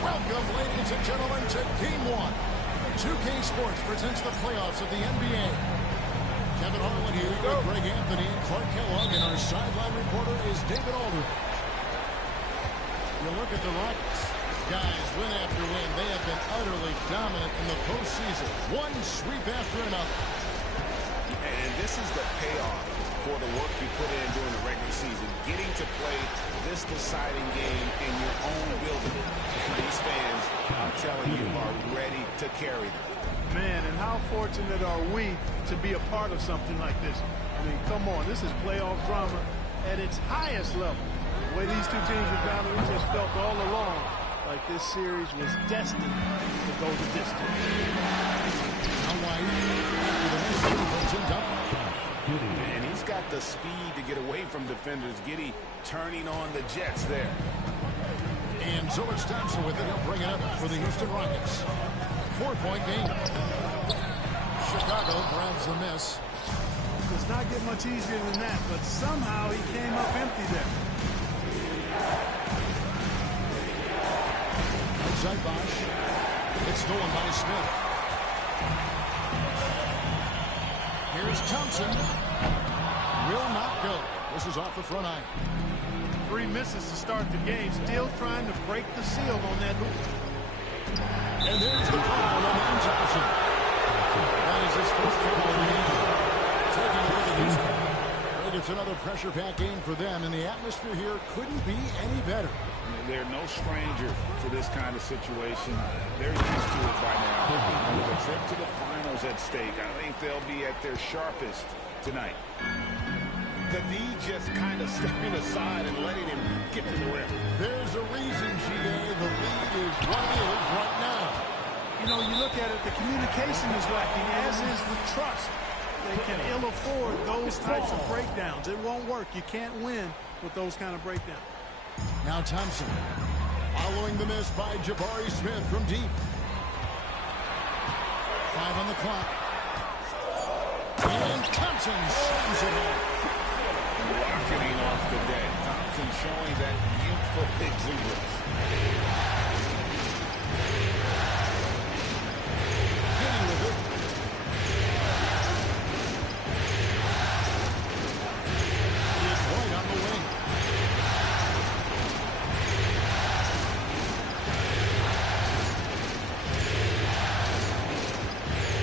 Welcome, ladies and gentlemen, to Game 1. 2K Sports presents the playoffs of the NBA. Kevin Harlan here with Greg Anthony and Clark Kellogg, and our sideline reporter is David Aldridge. You look at the Rockets. Guys, win after win, they have been utterly dominant in the postseason. One sweep after another. And this is the payoff for the work you put in during the regular season. Getting to play this deciding game in your own building. These fans, I'm telling you, are ready to carry them. Man, and how fortunate are we to be a part of something like this? I mean, come on, this is playoff drama at its highest level. The way these two teams were battling, we just felt all along like this series was destined to go the distance. And he's got the speed to get away from defenders. Giddey turning on the Jets there. And so it's Thompson with it. He'll bring it up for the Houston Rockets. 4-point game. Chicago grabs the miss. Does not get much easier than that, but somehow he came up empty there. Outside Bosch. It's stolen by Smith. Here's Thompson. Will not go. This is off the front iron. 3 misses to start the game. Still trying to break the seal on that hoop. And there's the foul on Thompson. That is his first foul of the game. Taking away the Houston. It's another pressure-packed game for them, and the atmosphere here couldn't be any better. They're no stranger to this kind of situation. They're used to it by now. With a trip to the finals at stake, I think they'll be at their sharpest tonight. The D just kind of stepping aside and letting him get to the rim. There's a reason, GA. The lead is what it is right now. You know, you look at it, the communication is lacking, as is the trust. They can ill afford those types of breakdowns. It won't work. You can't win with those kind of breakdowns. Now Thompson, following the miss by Jabari Smith from deep. 5 on the clock. And Thompson slams it off. Rocketing off the deck. Thompson showing that youthful exuberance. Giddey with it. Here's White on the wing.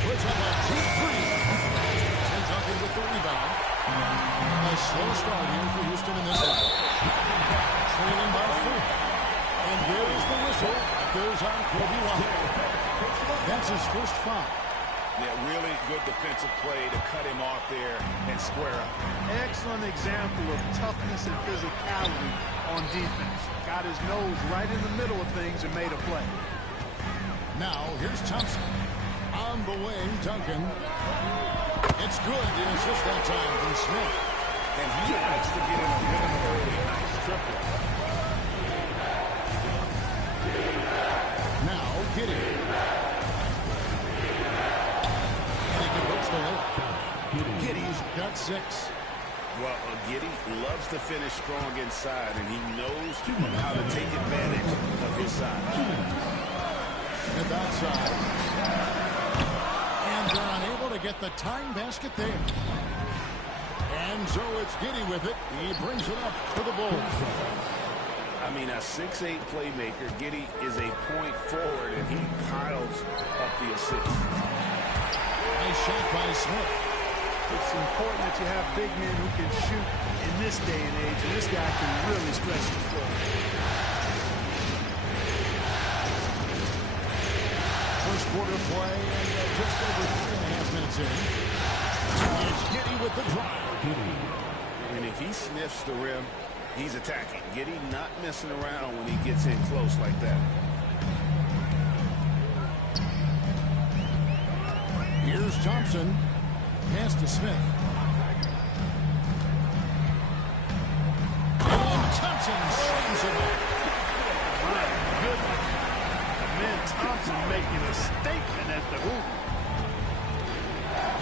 Puts up a 2-3. And Duncan with the rebound. A slow start here for Houston in this one. Trailing by 4. And there's the whistle. Goes on Kobe White. That's his first foul. Yeah, really good defensive play to cut him off there and square up. Excellent example of toughness and physicality on defense. Got his nose right in the middle of things and made a play. Now, here's Thompson. On the wing, Duncan. It's good. The assist that time from Smith. And he likes to get in a rhythm early. Nice triple. 6. Well, Giddey loves to finish strong inside, and he knows how to take advantage of his size. Smith outside. And they're unable to get the tying basket there. And so it's Giddey with it. He brings it up for the Bulls. I mean, a 6'8" playmaker. Giddey is a point forward, and he piles up the assist. Nice shot by Smith. It's important that you have big men who can shoot in this day and age, and this guy can really stretch the floor. First quarter play, and just over 3.5 minutes in. It's Giddey with the drive. And if he sniffs the rim, he's attacking. Giddey not messing around when he gets in close like that. Here's Thompson. Pass to Smith. And Thompson slams it back. My goodness. Man, Thompson making a statement at the hoop.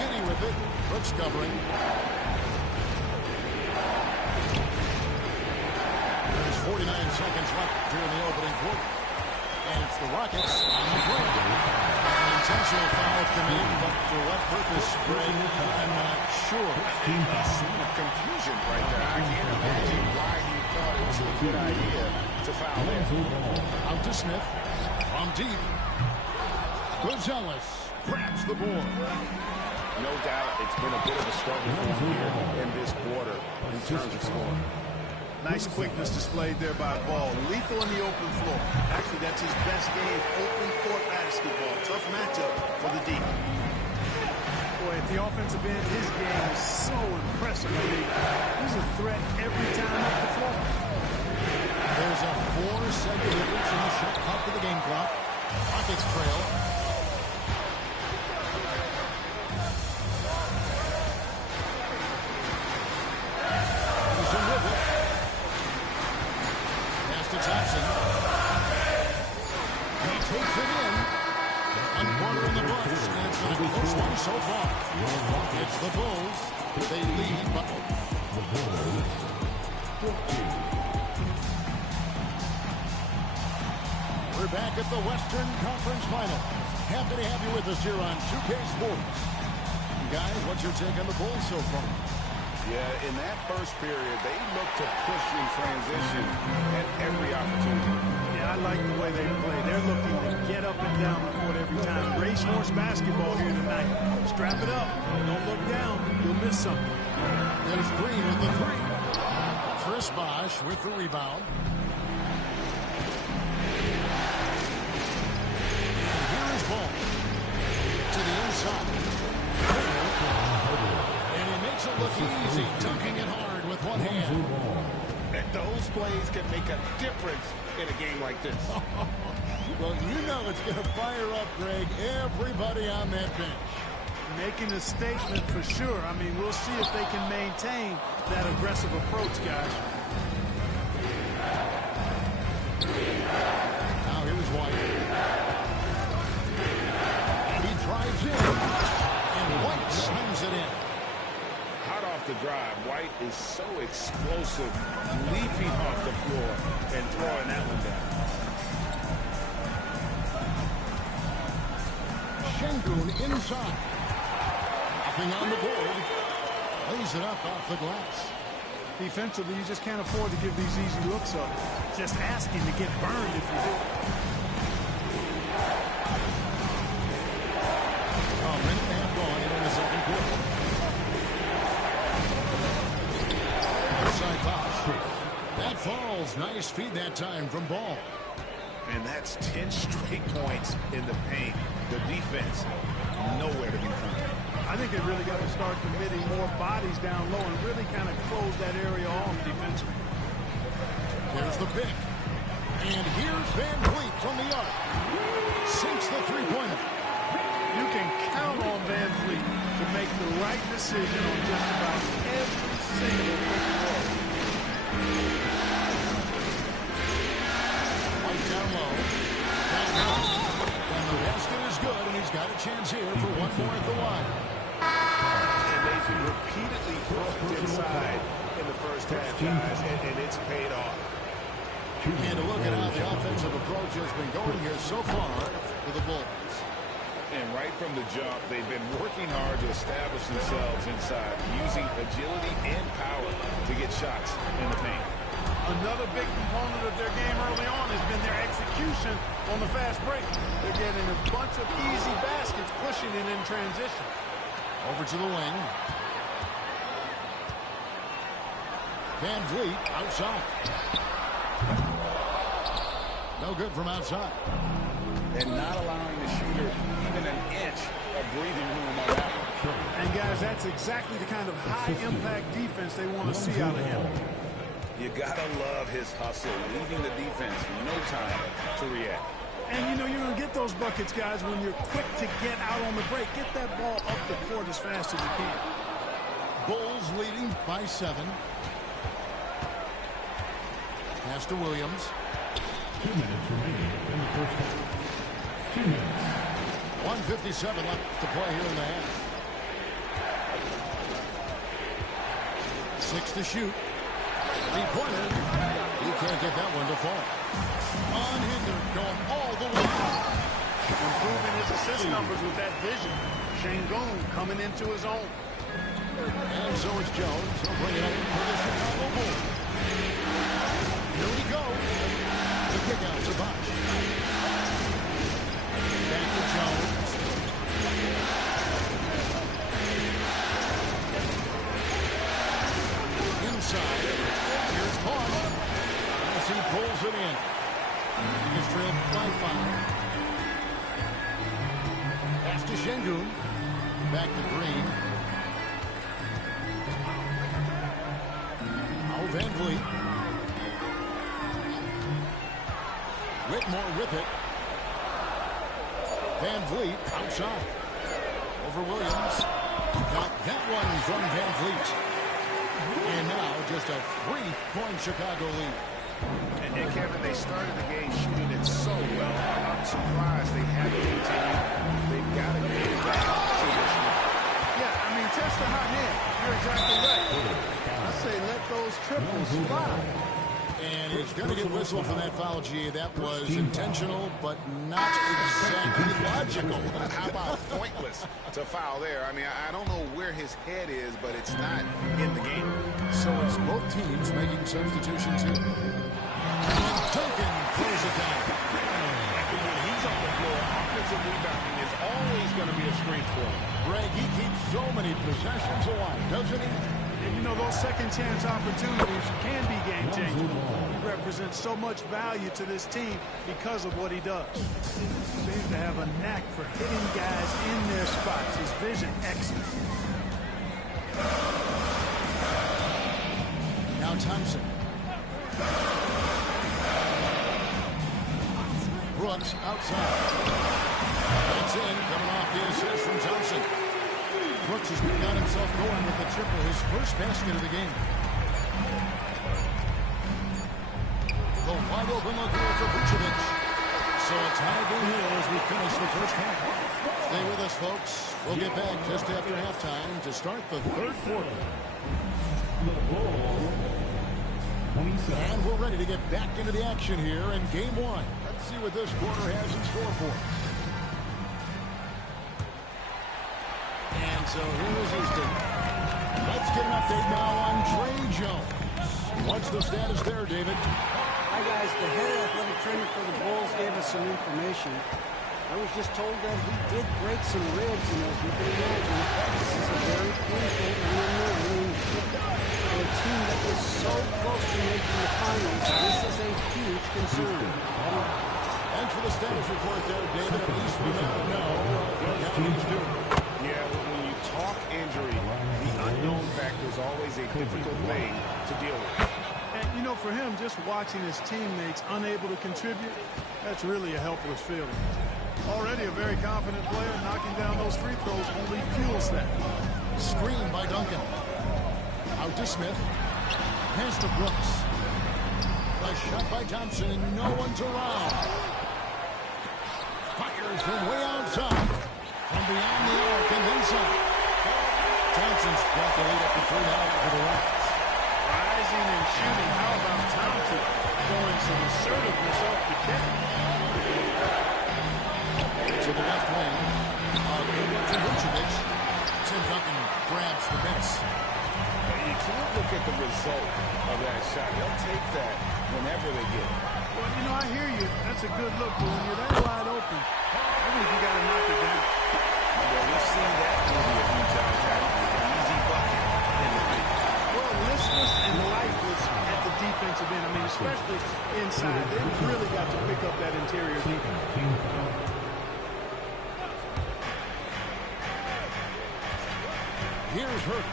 Giddey with it. Brooks covering. There's 49 seconds left here in the opening quarter. And it's the Rockets on the break. An intentional foul committed, but for what purpose, Greg, I'm not sure. A scene of confusion right there. I can't imagine why he thought it was a good idea to foul there. Out to Smith. From deep. Rosales grabs the board. No doubt it's been a bit of a struggle for him here in this quarter in terms of scoring. Nice quickness displayed there by Ball. Lethal in the open floor. Actually, that's his best game, open court basketball. Tough matchup for the D. Boy, at the offensive end, his game is so impressive. I mean, he's a threat every time up the floor. There's a 4-second difference in the shot clock to the game clock. Rockets trail. Anderson with it. Pass to Thompson. He takes it in. 1 quarter in the books, and it's been a close one so far. It's the Bulls. They lead by the Bulls. 14. We're back at the Western Conference Final. Happy to have you with us here on 2K Sports. Guys, what's your take on the Bulls so far? Yeah, in that first period, they looked to push in transition at every opportunity. Yeah, I like the way they play. They're looking to get up and down the court every time. Racehorse basketball here tonight. Strap it up. Don't look down. You'll miss something. There's Green with the 3. Chris Bosh with the rebound. Ball to the inside. And he makes it look easy, dunking it hard with one hand. And those plays can make a difference in a game like this. Well, you know it's going to fire up, Greg, everybody on that bench. Making a statement for sure. I mean, we'll see if they can maintain that aggressive approach, guys. Now here's White. Drives in, and White slams it in. Hot off the drive, White is so explosive, leaping off the floor and throwing that one down. Şengün inside. Nothing on the board. Lays it up off the glass. Defensively, you just can't afford to give these easy looks up. Just asking to get burned if you do. That falls. Nice feed that time from Ball. And that's 10 straight points in the paint. The defense, nowhere to be found. I think they really got to start committing more bodies down low and really kind of close that area off defensively. There's the pick. And here's Van Vliet from the arc. Sinks the three-pointer. You can count on Van Vliet to make the right decision on just about every single ball. White down low. And the basket is good, and he's got a chance here for one more at the line. And they've repeatedly hooked inside in the first half, guys, and it's paid off. And a look at how the offensive approach has been going here so far for the Bulls. And right from the jump, they've been working hard to establish themselves inside, using agility and power to get shots in the paint. Another big component of their game early on has been their execution on the fast break. They're getting a bunch of easy baskets, pushing it in transition. Over to the wing. Van Vliet outside. No good from outside. And not allowing the shooter even an inch of breathing room on that one. And, guys, that's exactly the kind of high-impact defense they want to see out of him. You got to love his hustle, leaving the defense no time to react. And, you know, you're going to get those buckets, guys, when you're quick to get out on the break. Get that ball up the court as fast as you can. Bulls leading by 7. Pass to Williams. 2 minutes remaining in the first half. 2 minutes. 1:57 left to play here in the half. 6 to shoot. 3-pointer. He can't get that one to fall. Unhindered, going all the way. Improving his assist numbers with that vision. Şengün coming into his own. And so is Jones. He'll bring it up for the Chicago Bulls. Here we go. The kick out to Bosh. Back to Jones. Inside. Here's Bosh. As he pulls it in. He gets trailed by 5. Pass to Şengün. Back to Green. Now Van Vliet. Whitmore with it. Van Vliet outside. Over Williams. Got that one from Van Vliet. And now just a 3-point Chicago lead. And Kevin, they started the game shooting it so well. I'm surprised they haven't continued. They've got to get it back to this one. Yeah, I mean, test the hot hand. You're exactly right. I say let those triples fly. And he's going to get whistled for that foul, G. That was intentional, but not exactly logical. How about pointless to foul there? I mean, I don't know where his head is, but it's not in the game. So it's both teams making substitutions here. And Duncan throws it down. When he's on the floor, offensive rebounding is always going to be a strength for him. Greg, he keeps so many possessions alive, doesn't he? And, you know, those second-chance opportunities can be game-changing. He represents so much value to this team because of what he does. He seems to have a knack for hitting guys in their spots. His vision, excellent. Now Thompson. Brooks outside. That's in, coming off the assist from Thompson. Brooks has got himself going with the triple, his first basket of the game. The wide open look here for Vucevic. So a tie game here as we finish the first half. Stay with us, folks. We'll get back just after halftime to start the third quarter. And we're ready to get back into the action here in game 1. Let's see what this quarter has in store for us. And so here is Houston. Let's get an update now on Tre Jones. What's the status there, David? Hi, guys. The head athletic trainer for the Bulls gave us some information. I was just told that he did break some ribs, and as you can imagine, this is a very painful and unnerving for a team that was so close to making the finals. This is a huge concern. Thanks for the status report there, David. At least we now know what Jones doing. Yeah, when you talk injury, the unknown factor is always a difficult thing to deal with. And, you know, for him, just watching his teammates unable to contribute, that's really a helpless feeling. Already a very confident player, knocking down those free throws only fuels that. Screen by Duncan. Out to Smith. Pass to Brooks. A shot by Thompson, and no one's around. Fires from way outside. From beyond the arc and inside. To Thompson's got the lead up to 3 now for the Rockets. Rising and shooting. How about Thompson showing some assertiveness off the kick? To the left wing. To Vucevic. Tim Duncan grabs the miss. You can't look at the result of that shot. They'll take that whenever they get it. Well, you know, I hear you. That's a good look, but when you're that wide open, I think you got to knock it down. Well, we've seen that movie a few times. An easy bucket in the paint. Well, listless and lifeless at the defensive end. I mean, especially inside. They've really got to pick up that interior defense. Here's Hurt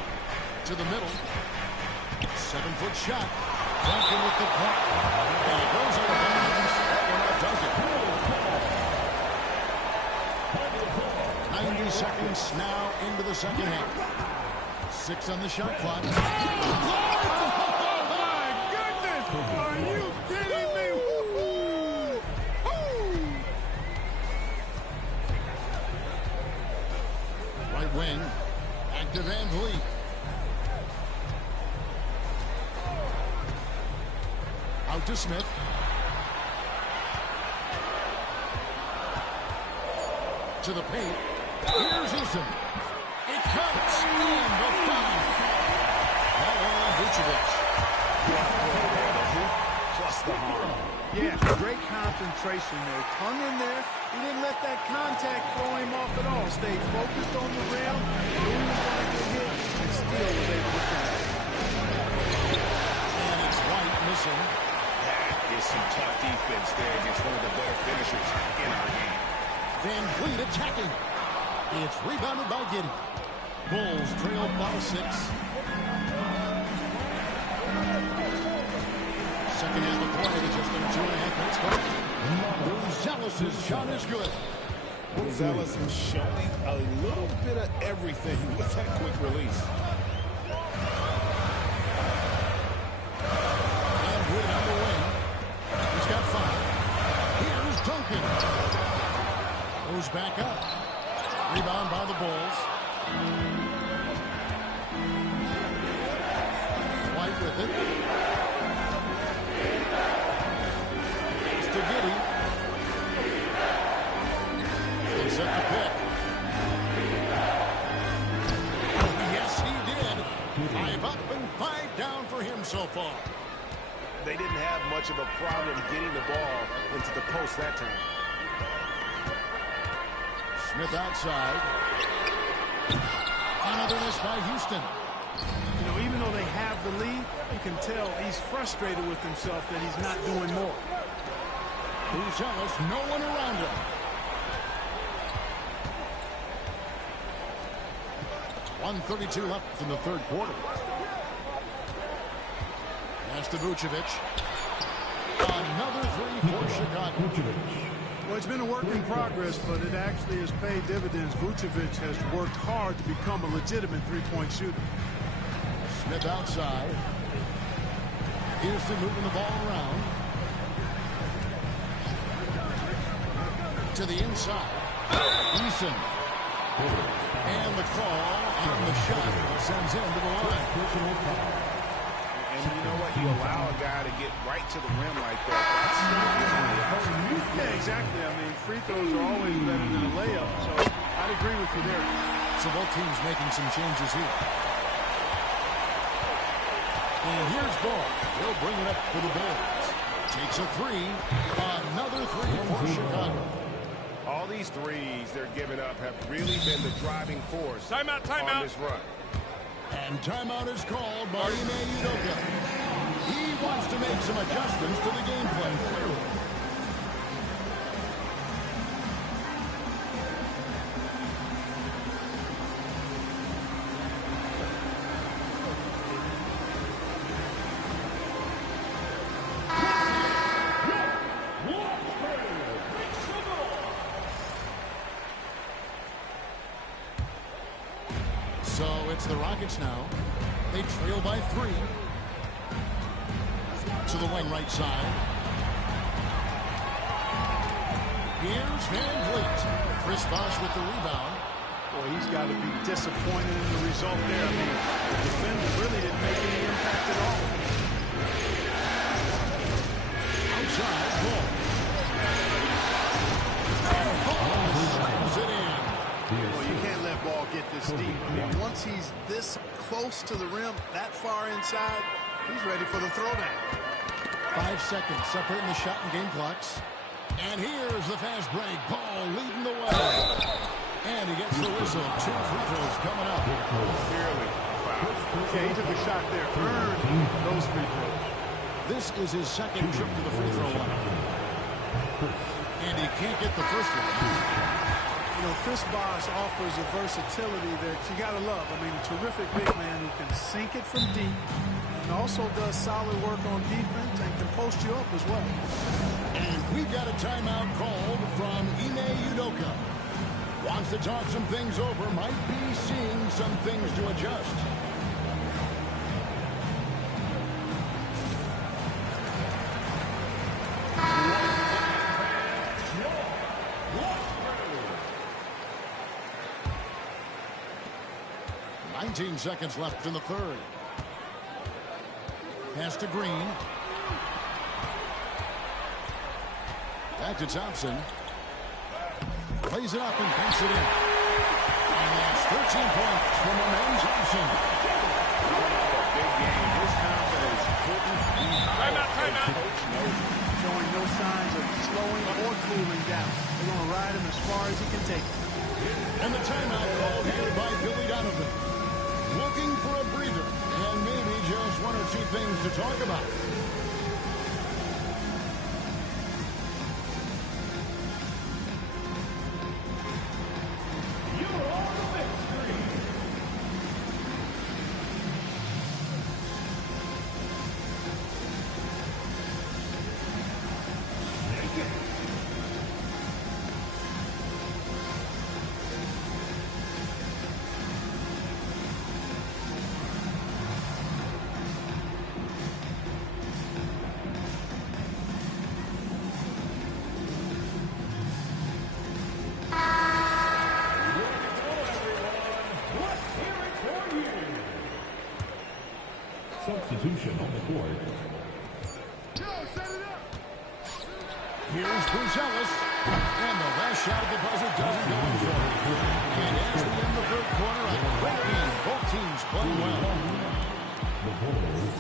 to the middle. 7-foot shot. Duncan with the puck. And it goes out of bounds. That one out. Duncan. 90 seconds now into the second half. 6 on the shot clock. Oh, my goodness! Are you kidding me? Woo-hoo! Woo! Right wing. Back to Van Vliet. Out to Smith. To the paint. Here's Houston. It counts. And the foul. That one on Vucevic. Plus the harm. Yeah, great concentration there. Hung in there. He didn't let that contact throw him off at all. Stayed focused on the rim. Knew he was going to get hit and still was able to finish. And it's White missing. That is some tough defense there against one of the better finishers in our game. Van Vliet attacking. It's rebounded by Giddey. Bulls trail by 6. Second half of play, just under 2.5 minutes left. Zealous' shot is good. Zealous is showing a little bit of everything with that quick release. And Wood on the wing. He's got 5. Here's Duncan. Goes back up. Rebound by the Bulls. White with it. It's to Giddey. They set the pick. Oh, yes, he did. 5 up and 5 down for him so far. They didn't have much of a problem getting the ball into the post that time. Smith outside. Another miss by Houston. You know, even though they have the lead, you can tell he's frustrated with himself that he's not doing more. Who's jealous? No one around him. .132 left in the third quarter. Pass to Vucevic. Another 3 for Chicago. Well, it's been a work in progress, but it actually has paid dividends. Vucevic has worked hard to become a legitimate three-point shooter. Smith outside. Houston moving the ball around. To the inside. Eason. And the call on the shot that sends him to the line. And you know what? You allow a guy to get right to the rim like that. Yeah, exactly. I mean, free throws are always better than a layup, so I'd agree with you there. So both teams making some changes here. And here's Ball. He'll bring it up for the Bulls. Takes a 3. Another 3 for Chicago. All these threes they're giving up have really been the driving force on this run. And timeout is called by Ime Udoka. He wants to make some adjustments to the game plan, clearly. So it's the Rockets now. They trail by 3. To the wing right side. Here's Van Vliet. Chris Bosh with the rebound. Boy, he's got to be disappointed in the result there. I mean, the defender really didn't make any impact at all. Outside ball. And Ball slams it in. Well, you can't let Ball get this deep. I mean, once he's this close to the rim, that far inside, he's ready for the throwdown. 5 seconds separating the shot and game clocks. And here's the fast break. Ball leading the way. And he gets the whistle. 2 free throws coming up. Clearly foul. Okay, he took a shot there. Earned those free throws. This is his second trip to the free throw line. And he can't get the first one. You know, Chris Bosh offers a versatility that you got to love. I mean, a terrific big man who can sink it from deep and also does solid work on defense and can post you up as well. And we've got a timeout called from Ime Udoka. Wants to talk some things over, might be seeing some things to adjust. Seconds left in the third. Pass to Green. Back to Thompson. Plays it up and banks it in. And that's 13 points from Amen Thompson. Big game. His confidence couldn't be higher. Timeout. Showing no signs of slowing or cooling down. They're going to ride him as far as he can take it. And the timeout called here by Billy Donovan. Looking for a breather and maybe just 1 or 2 things to talk about. Substitution on the court. Here's Bruce Ellis. And the last shot at the buzzer doesn't go in for him. And as we end the third quarter, a great game. Both teams playing well. The Bulls,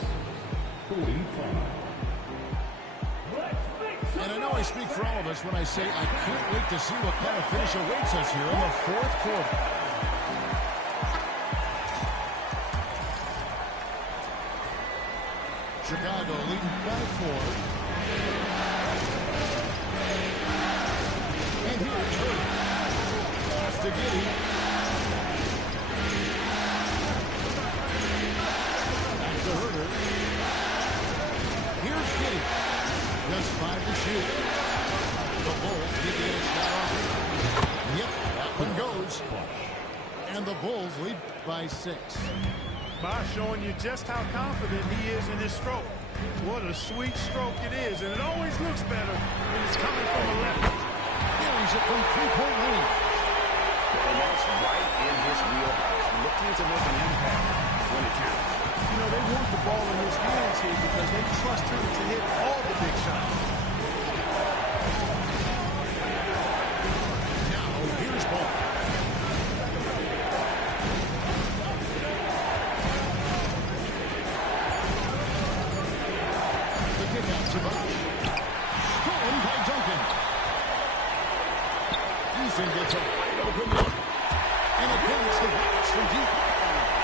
45. And I know I speak for all of us when I say I can't wait to see what kind of finish awaits us here in the fourth quarter. Chicago leading by 4. And here's Hurd. Pass to Giddey. Back to Herder. Here's Giddey. Just 5 to shoot. The Bulls need to get a shot off. Yep, that one goes. And the Bulls lead by 6. Bosh showing you just how confident he is in his stroke. What a sweet stroke it is, and it always looks better when it's coming from a left. Carries it from 3-point range. And that's right in his wheelhouse. Looking to make an impact when it counts. You know, they want the ball in his hands here because they trust him to hit all the big shots. Now, here's Ball. The kick out to Bosh. Stolen by Duncan. Eason gets a wide open look. And again, it's the Rockets from deep.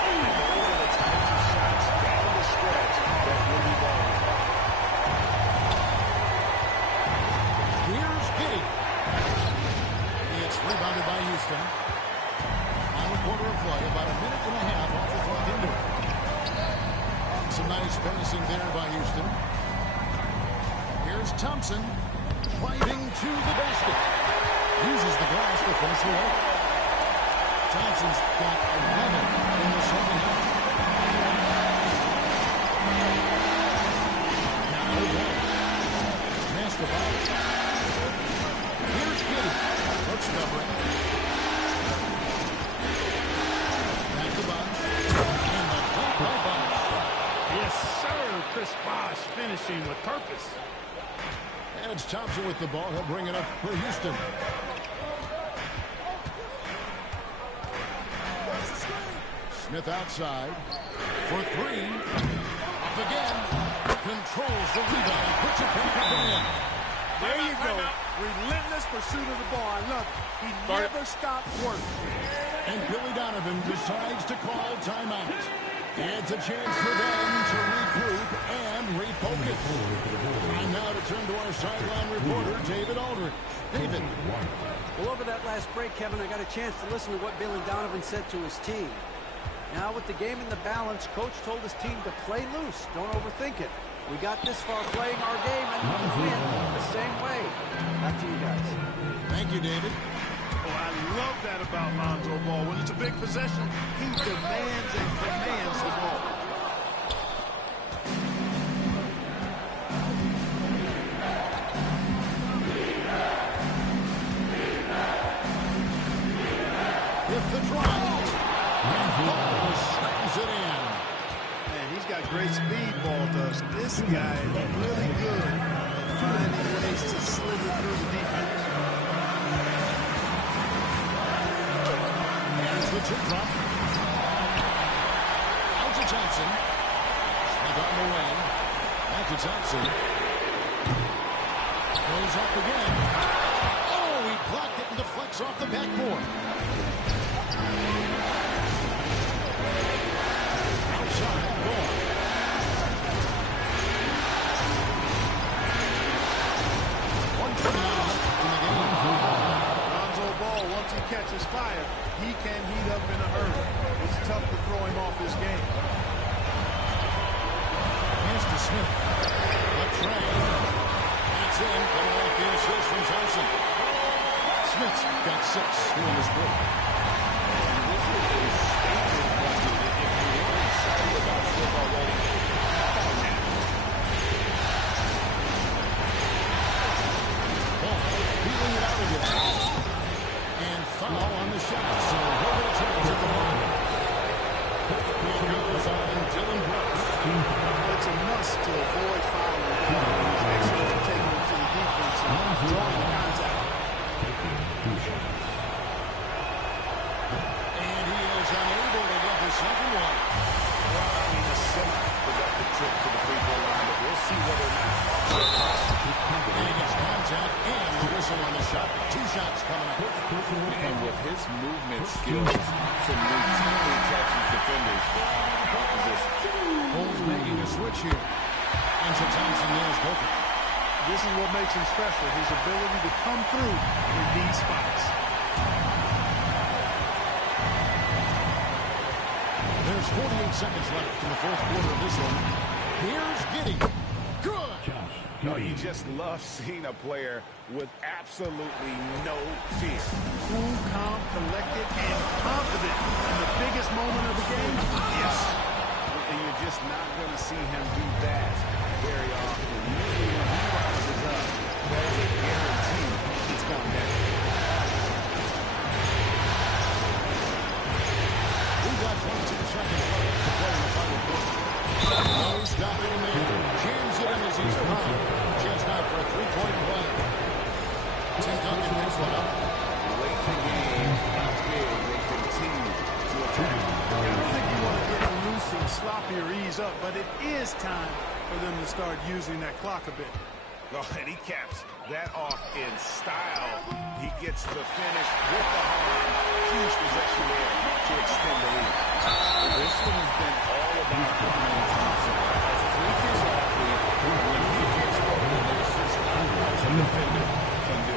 The types of shots down the stretch that will be ball. Here's Giddey. It's rebounded by Houston. Final quarter of play, about a minute and a half off the clock into it. Some nice passing there by Houston. Here's Thompson driving to the basket. Uses the glass to finish the way. Thompson's got 11 in the second half. Now one. Pass to Bosh. Here's Giddey. Looks covering. machine with purpose. And it's Thompson with the ball. He'll bring it up for Houston. Smith outside for three. Up again. Controls the rebound. Puts it back up and in. There you go. Relentless pursuit of the ball. I love it. He never stopped working. And Billy Donovan decides to call timeout. It's a chance for them to regroup and refocus. And now to turn to our sideline reporter, David Aldridge. David. Well, over that last break, Kevin, I got a chance to listen to what Billy Donovan said to his team. Now, with the game in the balance, Coach told his team to play loose. Don't overthink it. We got this far playing our game and we win the same way. Back to you guys. Thank you, David. Oh, I love that about Lonzo Ball. When it's a big possession, he demands and commands the ball. With the drive. And Ball slams it in. Man, he's got great speed, Ball does. This guy is really good at finding ways to slither through the defense. Here's the chip drop. Out to Johnson. Smith on the wing. Back to Thompson. Goes up again. Oh, he blocked it and deflects off the backboard. Outside, Ball. Lonzo Ball, once he catches fire, he can heat up in a hurry. It's tough to throw him off his game. Pass to Smith. The train. That's in. Coming off the assist from Johnson. Smith's got 6 here in this break. This is a statement bucket. If you weren't excited about Smith already, how about now? Ball feeling it out again. And foul on the shot. So he'll get a chance at the line. Here goes on Dylan Brooks. It's a must to avoid fouling. He's excellent for taking him to the defense and drawing contact. And he is unable to get the second one. Well, I mean, a semi-productive trip to the free throw line, but we'll see whether or not And he gets contact and the whistle on the shot. 2 shots coming up. and with his movement skills, some routinely catches defenders out of position. Bulls making a switch here. And so Thompson nails both of them. This is what makes him special, his ability to come through in these spots. There's 48 seconds left in the fourth quarter of this one. Here's Giddey. Good. No, you just love seeing a player with absolutely no fear. Cool, calm, collected, and confident in the biggest moment of the game. Yes. And you're just not going to see him do that very often. Usually when he rises up, there's a guarantee he's coming down. We've got 22 seconds left to play in the final quarter. No stopping him there. Jams it in as he's fouled. Chance now for a 3-point play. Tim Duncan picks one up. Late in the game, how big they continue to attack. I don't think you want to get loose and sloppy or ease up, but it is time for them to start using that clock a bit. Oh, and he caps that off in style. He gets the finish with the horn. Huge possession there to extend the lead. This one has been all about Brian Thompson. As a three-piece athlete, when he gets open, there's just not much a defender can do.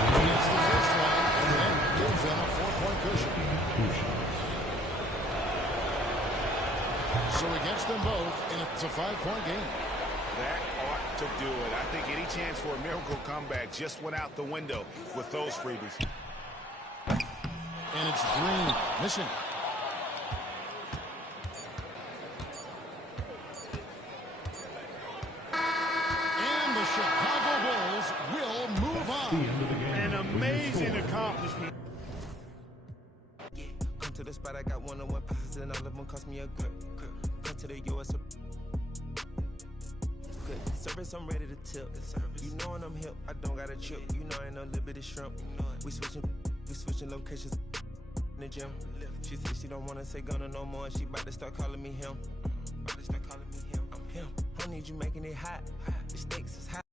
He gets the first one and then gives them a 4-point cushion. So he gets them both, and it's a 5-point game. That ought to do it. I think any chance for a miracle comeback just went out the window with those freebies. And it's Green missing. And the Chicago Bulls will move on. An amazing accomplishment. Come to the spot, I got one-on-one pieces, and all of them cost me a grip. Come to the U.S. Good service, I'm ready to tip. You know when I'm hip, I don't got a chip. You know I ain't no little bitty shrimp. We switching locations in the gym. She said she don't wanna say Gunna no more. She about to start calling me him. I'm him. I need you making it hot. The stakes is high.